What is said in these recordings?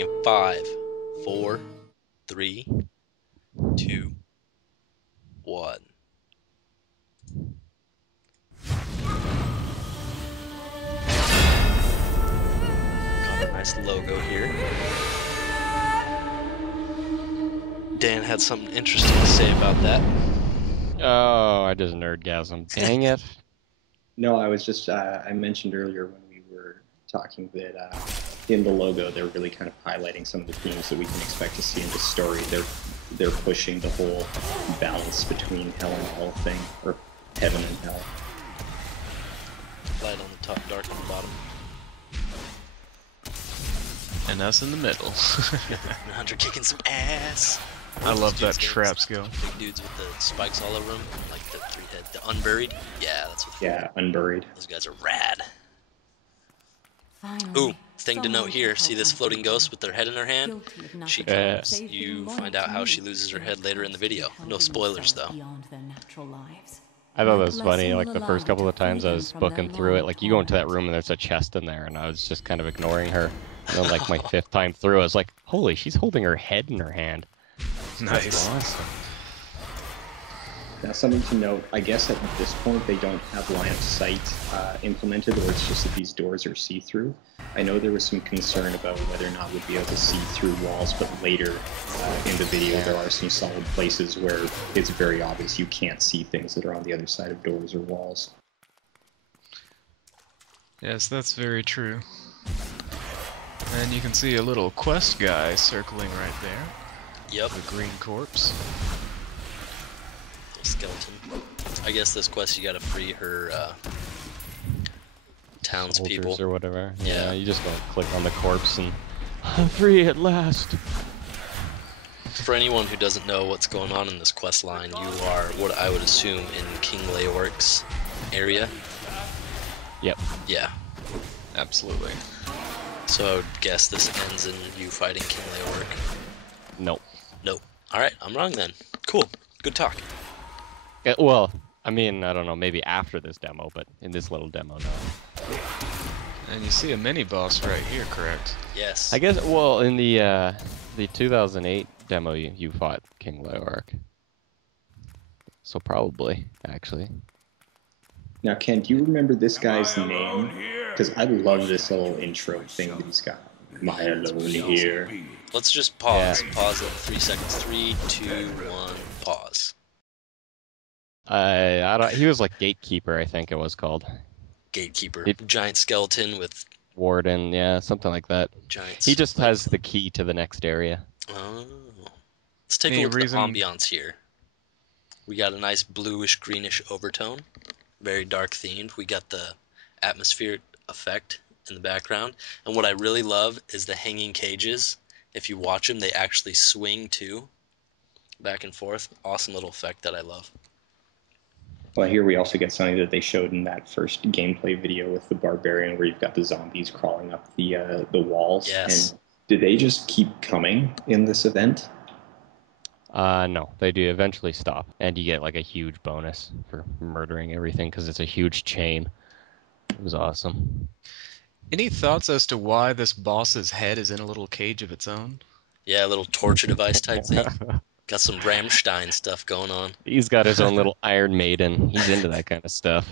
in 5, 4, 3, 2, 1. Got a nice logo here. Dan had something interesting to say about that. Oh, I just nerdgasm. Dang it. No, I was just, I mentioned earlier when we were talking that in the logo, they're really kind of highlighting some of the themes that we can expect to see in the story. They're pushing the whole balance between hell and hell thing, or heaven and hell. Light on the top, dark on the bottom. And us in the middle. And Hunter kicking some ass. I love that Dudes trap getting skill. Big dudes with the spikes all over them, like the 3-head, the unburied. Yeah, that's what. Yeah, unburied. Those guys are rad. Finally, Ooh, thing to note here. See this floating ghost with their head in her hand? She comes. You find out how she loses her head later in the video. No spoilers though. I thought that was funny. Like the first couple of times I was booking through it, like you go into that room and there's a chest in there, and I was just kind of ignoring her. And then like my 5th time through, I was like, holy, she's holding her head in her hand. Nice. That's awesome. Now, something to note, I guess at this point they don't have line of sight implemented, or it's just that these doors are see-through. I know there was some concern about whether or not we'd be able to see through walls, but later in the video there are some solid places where it's very obvious you can't see things that are on the other side of doors or walls. Yes, that's very true. And you can see a little quest guy circling right there. Yep. The green corpse. Skeleton. I guess this quest you gotta free her townspeople Soldiers or whatever. Yeah. You just go click on the corpse and I'm free at last. For anyone who doesn't know what's going on in this quest line, you are what I would assume in King Leorick's area. Yep. Yeah. Absolutely. So I would guess this ends in you fighting King Leorick. Nope. Nope. Alright, I'm wrong then. Cool. Good talk. Yeah, well, I mean, I don't know, maybe after this demo, but in this little demo, no. And you see a mini boss right here, correct? Yes. I guess, well, in the 2008 demo, you fought King Leorick. So probably, actually. Now, Ken, do you remember this guy's name? Because I love this little intro thing that he's got. Am I alone here? Let's just pause. Yeah. Pause at 3 seconds. 3, 2, 1, pause. I don't. He was like Gatekeeper, I think it was called. Gatekeeper. Giant skeleton with Warden, yeah, something like that. giant He just spikes. has the key to the next area. Oh. Let's take Any a look reason- at the ambiance here. We got a nice bluish greenish overtone. Very dark themed. We got the atmospheric effect in the background. And what I really love is the hanging cages. If you watch them, they actually swing too. Back and forth. Awesome little effect that I love. Well, here we also get something that they showed in that first gameplay video with the Barbarian, where you've got the zombies crawling up the walls. Yes. And did they just keep coming in this event? No, they do eventually stop, and you get like a huge bonus for murdering everything because it's a huge chain. It was awesome. Any thoughts as to why this boss's head is in a little cage of its own? Yeah, a little torture device type thing. Got some Rammstein stuff going on. He's got his own little Iron Maiden. He's into that kind of stuff.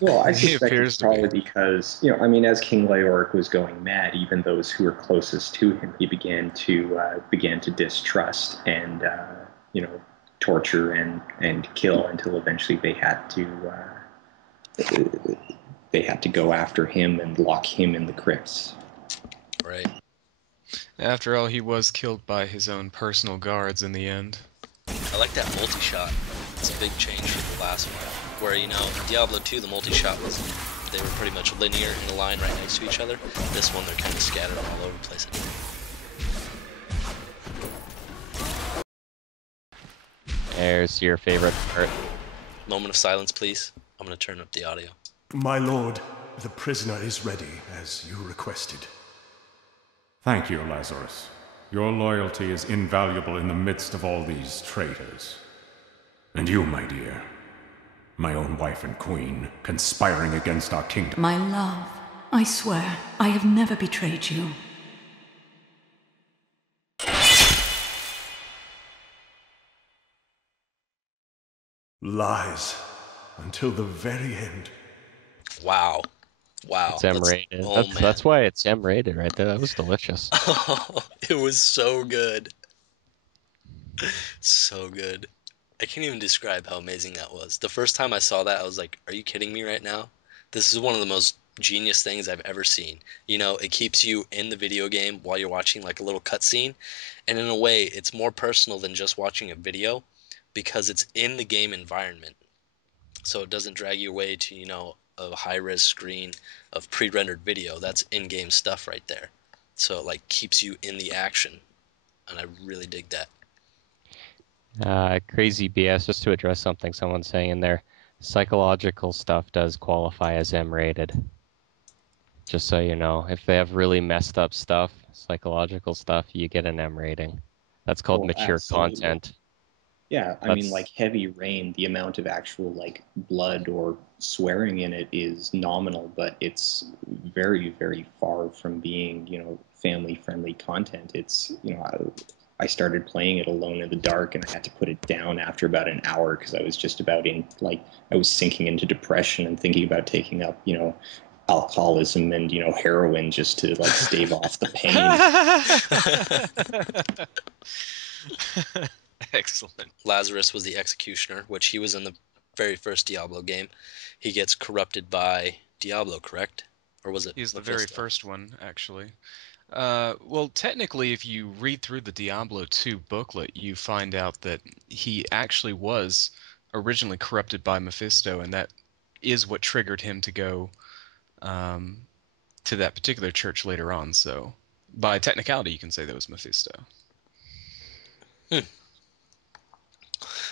Well, I He suspect appears it's to be. probably because, you know, I mean, as King Leorick was going mad, even those who were closest to him, he began to distrust and, you know, torture and kill until eventually they had to go after him and lock him in the crypts. Right. After all, he was killed by his own personal guards in the end. I like that multi-shot. It's a big change from the last one. Where, you know, in Diablo 2, the multi-shot was, they were pretty much linear in a line right next to each other. This one, they're kind of scattered all over the place. There's your favorite part. Moment of silence, please. I'm going to turn up the audio. My lord, the prisoner is ready, as you requested. Thank you, Lazarus. Your loyalty is invaluable in the midst of all these traitors. And you, my dear, my own wife and queen, conspiring against our kingdom. My love, I swear, I have never betrayed you. Lies. Until the very end. Wow. Wow. It's M-rated. Oh man. That's why it's M-rated right there. That was delicious. Oh, it was so good. So good. I can't even describe how amazing that was. The first time I saw that, I was like, are you kidding me right now? This is one of the most genius things I've ever seen. You know, it keeps you in the video game while you're watching like a little cutscene. And in a way, it's more personal than just watching a video because it's in the game environment. So it doesn't drag you away to, you know, a high-res screen of pre-rendered video. That's in-game stuff right there. So it like keeps you in the action. And I really dig that. Crazy BS, just to address something someone's saying in there. Psychological stuff does qualify as M-rated. Just so you know, if they have really messed up stuff, psychological stuff, you get an M rating. That's called mature Absolutely. content. Yeah, I mean, That's like Heavy Rain, the amount of actual like blood or swearing in it is nominal, but it's very, very far from being, family-friendly content. It's, I started playing it alone in the dark, and I had to put it down after about an hour because I was just about I was sinking into depression and thinking about taking up, alcoholism and heroin just to like stave off the pain. Excellent. Lazarus was the executioner, which he was in the very first Diablo game. He gets corrupted by Diablo, correct? Or was it He's the very Mephisto? first one, actually. Well, technically, if you read through the Diablo 2 booklet, you find out that he actually was originally corrupted by Mephisto, and that is what triggered him to go to that particular church later on. So, by technicality, you can say that was Mephisto.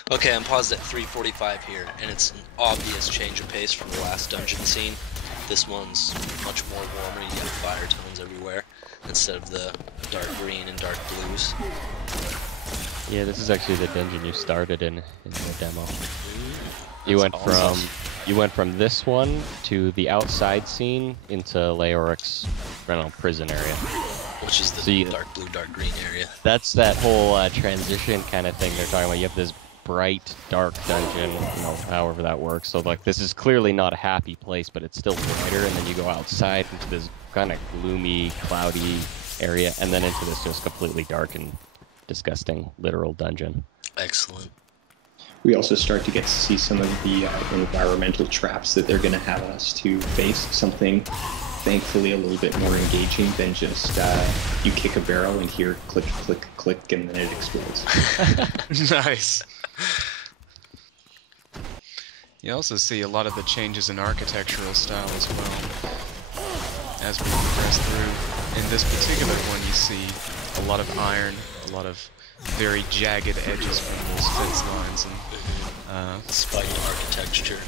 Okay, I'm paused at 3:45 here, and it's an obvious change of pace from the last dungeon scene. This one's much more warmer. You got fire tones everywhere instead of the dark green and dark blues. Yeah, this is actually the dungeon you started in the demo. You went from this one to the outside scene into Leoric's prison area. Which is the dark blue, dark green area. That's that whole transition kind of thing they're talking about. You have this bright, dark dungeon, however that works. So like this is clearly not a happy place, but it's still brighter, and then you go outside into this kind of gloomy, cloudy area, and then into this just completely dark and disgusting literal dungeon. Excellent. We also start to get to see some of the environmental traps that they're going to have us to face. Something, thankfully, a little bit more engaging than just you kick a barrel and hear click, click, click, and then it explodes. Nice. You also see a lot of the changes in architectural style as well as we progress through. In this particular one, you see a lot of iron, a lot of very jagged edges from those fence lines, and spiked architecture.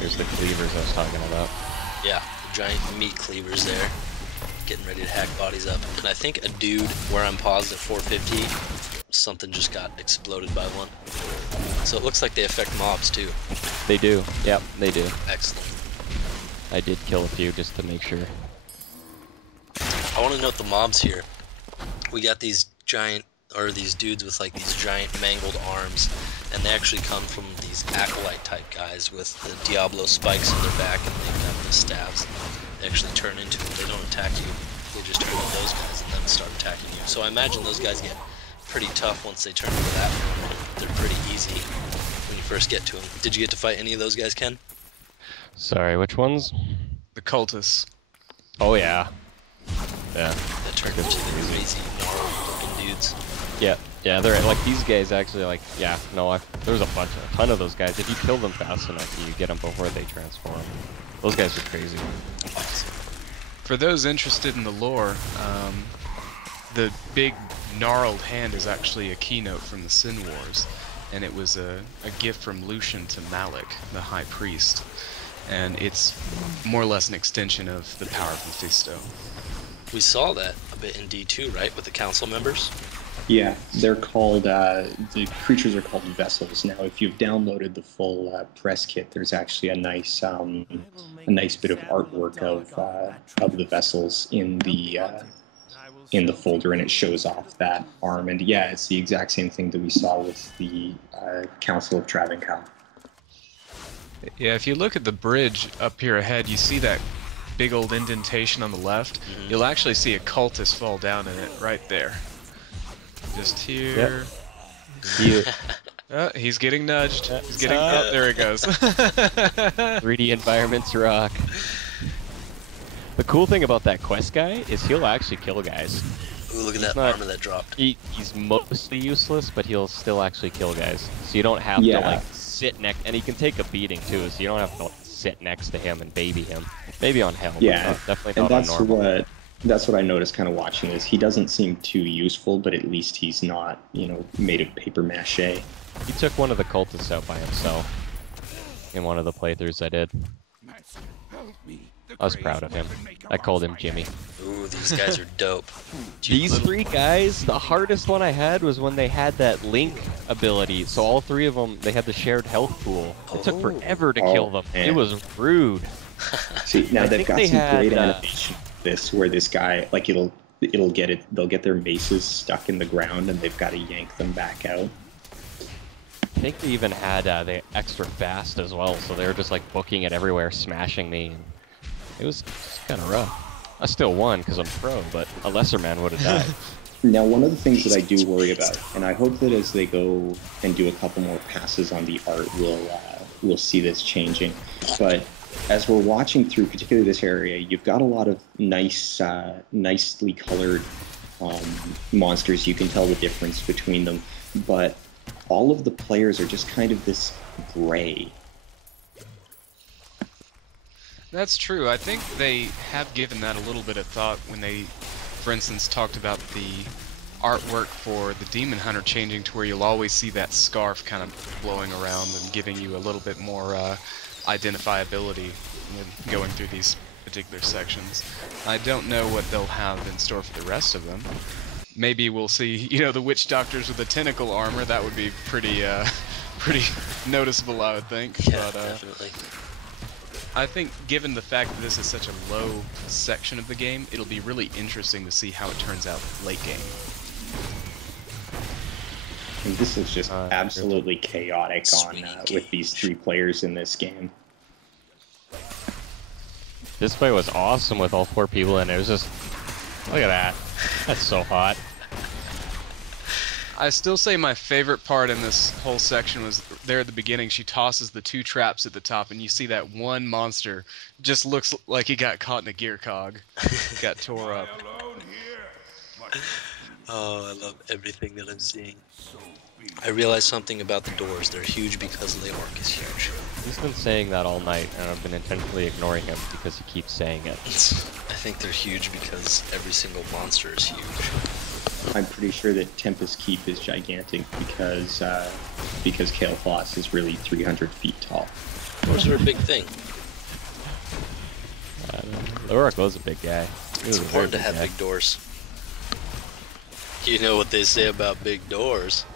There's the cleavers I was talking about. Yeah, the giant meat cleavers there, getting ready to hack bodies up. And I think a dude where I'm paused at 450, something just got exploded by one. So it looks like they affect mobs too. They do. Yep, they do. Excellent. I did kill a few just to make sure. I want to note the mobs here. We got these these dudes with like these giant mangled arms, and they actually come from these acolyte type guys with the Diablo spikes in their back, and they've got the stabs. They actually turn into them. They don't attack you. They just turn into those guys and then start attacking you. So I imagine those guys get pretty tough once they turn into that. They're pretty easy when you first get to them. Did you get to fight any of those guys, Ken? Sorry, which ones? the cultists. Oh yeah. Yeah. That turned into the crazy gnarly looking dudes. Yeah, yeah, they're like these guys actually like there's a ton of those guys. If you kill them fast enough, you get them before they transform. Those guys are crazy. For those interested in the lore, the big gnarled hand is actually a keynote from the Sin Wars, and it was a gift from Lucian to Malik, the High Priest, and it's more or less an extension of the power of Mephisto. We saw that a bit in D2, right, with the council members? Yeah, they're called, the creatures are called vessels. Now, if you've downloaded the full press kit, there's actually a nice bit of artwork of the vessels in the in the folder, and it shows off that arm. And yeah, it's the exact same thing that we saw with the Council of Travancore. Yeah, if you look at the bridge up here ahead, you see that big old indentation on the left. You'll actually see a cultist fall down in it right there. Just here. He's getting nudged. He's getting. Oh, there he goes. 3D environments rock. The cool thing about that quest guy is he'll actually kill guys. Ooh, look at that armor that dropped. He's mostly useless, but he'll still actually kill guys. So you don't have to like sit next, and he can take a beating too. So you don't have to like, sit next to him and baby him. Maybe on hell. Yeah, definitely not on normal. That's what I noticed kind of watching this. He doesn't seem too useful, but at least he's not, you know, made of paper mache. He took one of the cultists out by himself in one of the playthroughs I did. I was proud of him. I called him Jimmy. Ooh, these guys are dope. These 3 guys, the hardest one I had was when they had that link ability. So all 3 of them, they had the shared health pool. It took forever to kill them. Man. It was rude. See, now they've got some great animation. This where this guy, like they'll get their maces stuck in the ground and they've got to yank them back out. I think they even had the extra fast as well, so they were just like booking it everywhere, smashing me. It was kind of rough. I still won because I'm pro, but a lesser man would have died. Now, one of the things that I do worry about, and I hope that as they go and do a couple more passes on the art, we'll see this changing. But as we're watching through, particularly this area, you've got a lot of nicely colored monsters. You can tell the difference between them, but all of the players are just kind of this gray. That's true. I think they have given that a little bit of thought when they, for instance, talked about the artwork for the Demon Hunter changing to where you'll always see that scarf kind of blowing around and giving you a little bit more identifiability when going through these particular sections. I don't know what they'll have in store for the rest of them. Maybe we'll see, you know, the witch doctors with the tentacle armor. That would be pretty noticeable, I would think. Yeah, but, definitely. I think given the fact that this is such a low section of the game, it'll be really interesting to see how it turns out late game. And this is just absolutely chaotic with these 3 players in this game. This play was awesome with all 4 people in it. It was just, look at that. That's so hot. I still say my favorite part in this whole section was there at the beginning. She tosses the 2 traps at the top, and you see that one monster just looks like he got caught in a gear cog. Got tore up. Oh, I love everything that I'm seeing. I realized something about the doors. They're huge because the orc is huge. He's been saying that all night, and I've been intentionally ignoring him because he keeps saying it. I think they're huge because every single monster is huge. I'm pretty sure that TWSK Keep is gigantic because Kale Floss is really 300 feet tall. Doors are a big thing. Lorok was a big guy. It's important to have big doors. You know what they say about big doors.